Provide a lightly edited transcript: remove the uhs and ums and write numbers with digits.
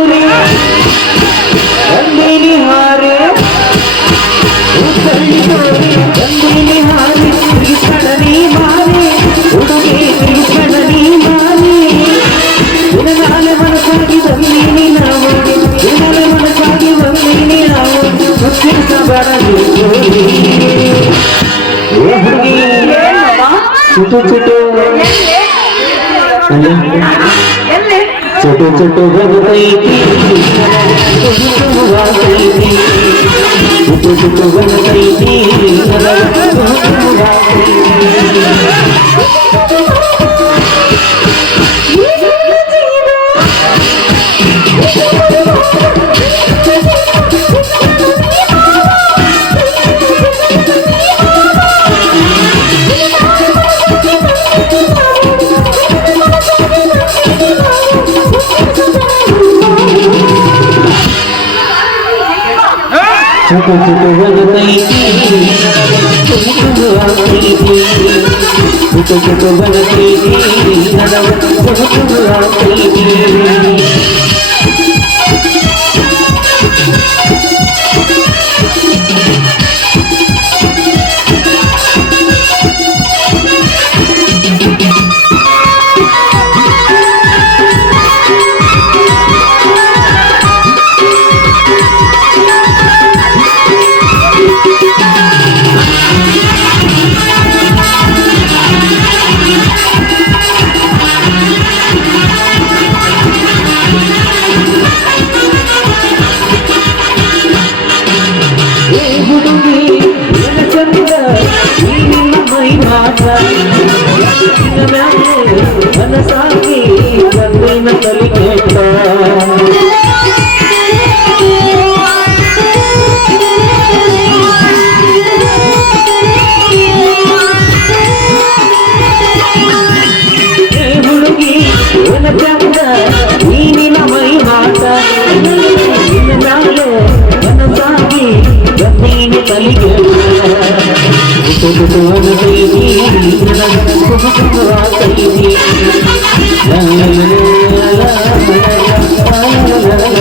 ತೋರಿ ಬಂದಿನಿ ಹಾರೆ ಕಳ್ಳಿ ತೋರಿ ಬಂದಿನಿ ಹಾರೆ ತಿರುಗಿಸ್ಕಣನಿ ಮಾರೆ ಹುಡುಗಿ ತಿರುಗಿಸ್ಕಣನಿ ಮಾರೆ ದಿನನಾಲೆ ಮನಸ್ಸಾಗಿ ಬಂದೀನಿ ನಾವು ದಿನನಾಲೆ ಮನಸ್ಸಾಗಿ ಬಂದೀನಿ ನಾವು ಮುಚ್ಚಿಸಬೇಡ ಹುಡುಗಿ ಚುಟು ಚುಟು ಚುಟು ಚುಟು ಬರುತ್ತೈತಿ ಚುಟು ಚುಟು ಬರುತ್ತೈತಿ ಚುಟು ಚುಟು ಬರುತ್ತೈತಿ ಚುಟು ಚುಟು ಬರುತ್ತೈತಿ ಮನಸಾಗಿ ಬಂದಿನ ಕಲಿಕೇಟ ಹುಡುಗಿ ಏನ ಚಂದ ನೀನಿನ ಮೈ ಮಾತ ನಾಳೆ ಮನಸಾಗಿ ಬಂದಿನ ಕಲಿಕೇಟ la la la la la la